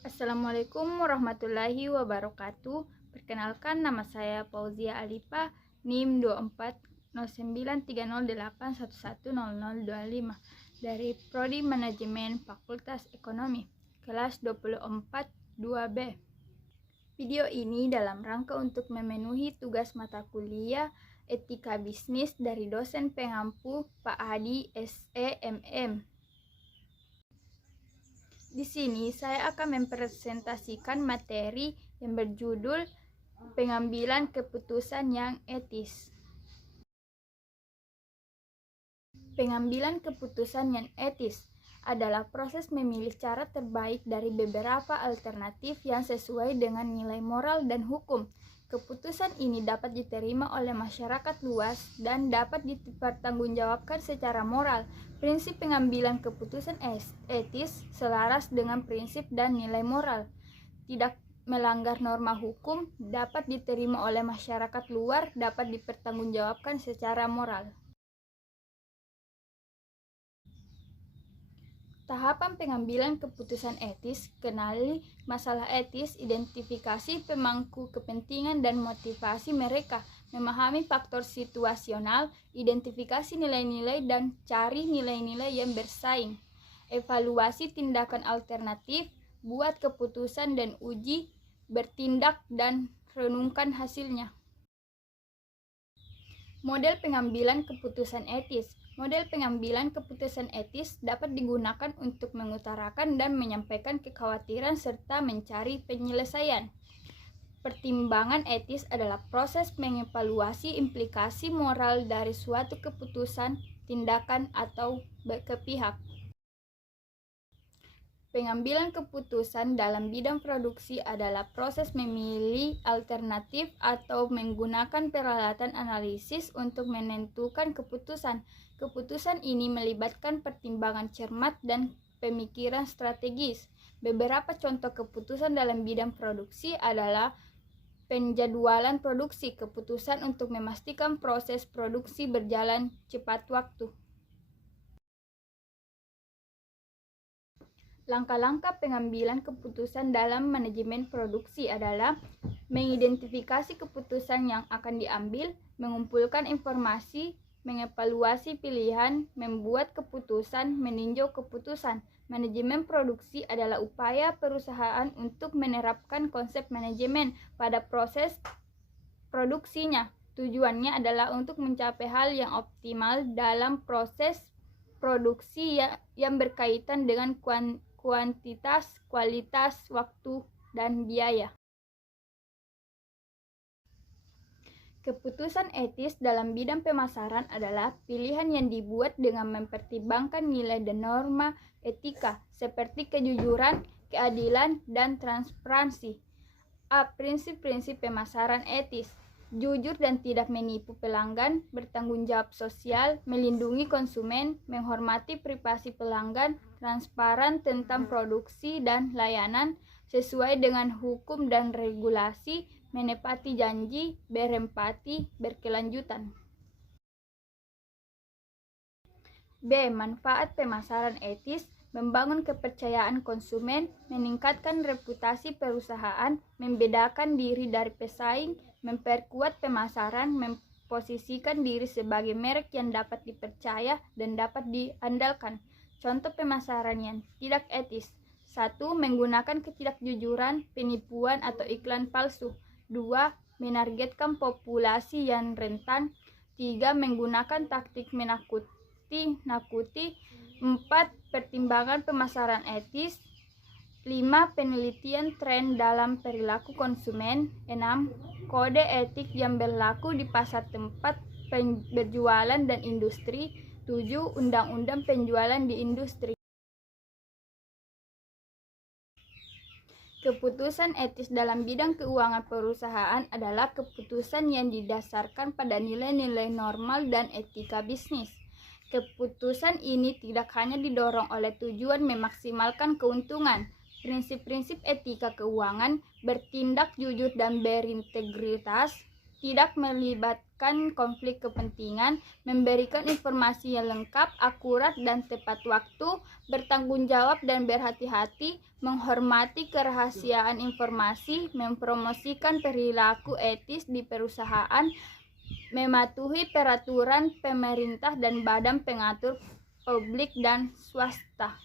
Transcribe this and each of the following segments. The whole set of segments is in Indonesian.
Assalamualaikum warahmatullahi wabarakatuh. Perkenalkan, nama saya Fauzia Alifa, NIM 24093081100025 dari Prodi Manajemen Fakultas Ekonomi, kelas 24 2B. Video ini dalam rangka untuk memenuhi tugas mata kuliah Etika Bisnis dari dosen pengampu Pak Hadi SEMM. Di sini saya akan mempresentasikan materi yang berjudul pengambilan keputusan yang etis. Pengambilan keputusan yang etis adalah proses memilih cara terbaik dari beberapa alternatif yang sesuai dengan nilai moral dan hukum. Keputusan ini dapat diterima oleh masyarakat luas dan dapat dipertanggungjawabkan secara moral. Prinsip pengambilan keputusan etis selaras dengan prinsip dan nilai moral. Tidak melanggar norma hukum, dapat diterima oleh masyarakat luar, dapat dipertanggungjawabkan secara moral. Tahapan pengambilan keputusan etis: kenali masalah etis, identifikasi pemangku kepentingan dan motivasi mereka, memahami faktor situasional, identifikasi nilai-nilai dan cari nilai-nilai yang bersaing, evaluasi tindakan alternatif, buat keputusan dan uji bertindak dan renungkan hasilnya. Model pengambilan keputusan etis. Model pengambilan keputusan etis dapat digunakan untuk mengutarakan dan menyampaikan kekhawatiran serta mencari penyelesaian. Pertimbangan etis adalah proses mengevaluasi implikasi moral dari suatu keputusan, tindakan, atau kepihak. Pengambilan keputusan dalam bidang produksi adalah proses memilih alternatif atau menggunakan peralatan analisis untuk menentukan keputusan. Keputusan ini melibatkan pertimbangan cermat dan pemikiran strategis. Beberapa contoh keputusan dalam bidang produksi adalah penjadwalan produksi, keputusan untuk memastikan proses produksi berjalan cepat waktu. Langkah-langkah pengambilan keputusan dalam manajemen produksi adalah mengidentifikasi keputusan yang akan diambil, mengumpulkan informasi, mengevaluasi pilihan, membuat keputusan, meninjau keputusan. Manajemen produksi adalah upaya perusahaan untuk menerapkan konsep manajemen pada proses produksinya. Tujuannya adalah untuk mencapai hal yang optimal dalam proses produksi yang berkaitan dengan kuantitas, kualitas, waktu, dan biaya. Keputusan etis dalam bidang pemasaran adalah pilihan yang dibuat dengan mempertimbangkan nilai dan norma etika seperti kejujuran, keadilan, dan transparansi. Prinsip-prinsip pemasaran etis: jujur dan tidak menipu pelanggan, bertanggung jawab sosial, melindungi konsumen, menghormati privasi pelanggan, transparan tentang produksi dan layanan, sesuai dengan hukum dan regulasi, menepati janji, berempati, berkelanjutan. B. Manfaat pemasaran etis: membangun kepercayaan konsumen, meningkatkan reputasi perusahaan, membedakan diri dari pesaing, memperkuat pemasaran, memposisikan diri sebagai merek yang dapat dipercaya dan dapat diandalkan. Contoh pemasaran yang tidak etis: 1. Menggunakan ketidakjujuran, penipuan, atau iklan palsu. 2. Menargetkan populasi yang rentan. 3. Menggunakan taktik menakuti. 4. Pertimbangan pemasaran etis. 5. Penelitian tren dalam perilaku konsumen. 6. Kode etik yang berlaku di pasar tempat berjualan dan industri. 7. Undang-undang penjualan di industri. Keputusan etis dalam bidang keuangan perusahaan adalah keputusan yang didasarkan pada nilai-nilai normal dan etika bisnis. Keputusan ini tidak hanya didorong oleh tujuan memaksimalkan keuntungan. Prinsip-prinsip etika keuangan: bertindak jujur dan berintegritas, tidak melibatkan konflik kepentingan, memberikan informasi yang lengkap, akurat, dan tepat waktu, bertanggung jawab dan berhati-hati, menghormati kerahasiaan informasi, mempromosikan perilaku etis di perusahaan, mematuhi peraturan pemerintah dan badan pengatur publik dan swasta.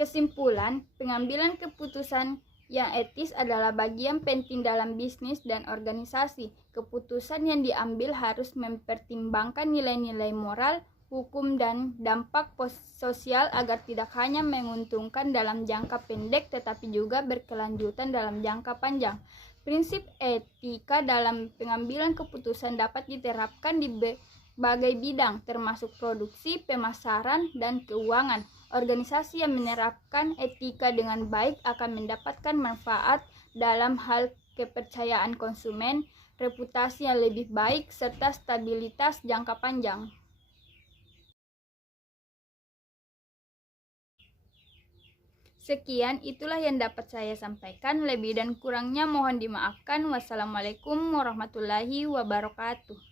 Kesimpulan, pengambilan keputusan yang etis adalah bagian penting dalam bisnis dan organisasi. Keputusan yang diambil harus mempertimbangkan nilai-nilai moral, hukum, dan dampak sosial agar tidak hanya menguntungkan dalam jangka pendek tetapi juga berkelanjutan dalam jangka panjang. Prinsip etika dalam pengambilan keputusan dapat diterapkan di berbagai bidang, termasuk produksi, pemasaran, dan keuangan. Organisasi yang menerapkan etika dengan baik akan mendapatkan manfaat dalam hal kepercayaan konsumen, reputasi yang lebih baik, serta stabilitas jangka panjang. Sekian, itulah yang dapat saya sampaikan. Lebih dan kurangnya mohon dimaafkan. Wassalamualaikum warahmatullahi wabarakatuh.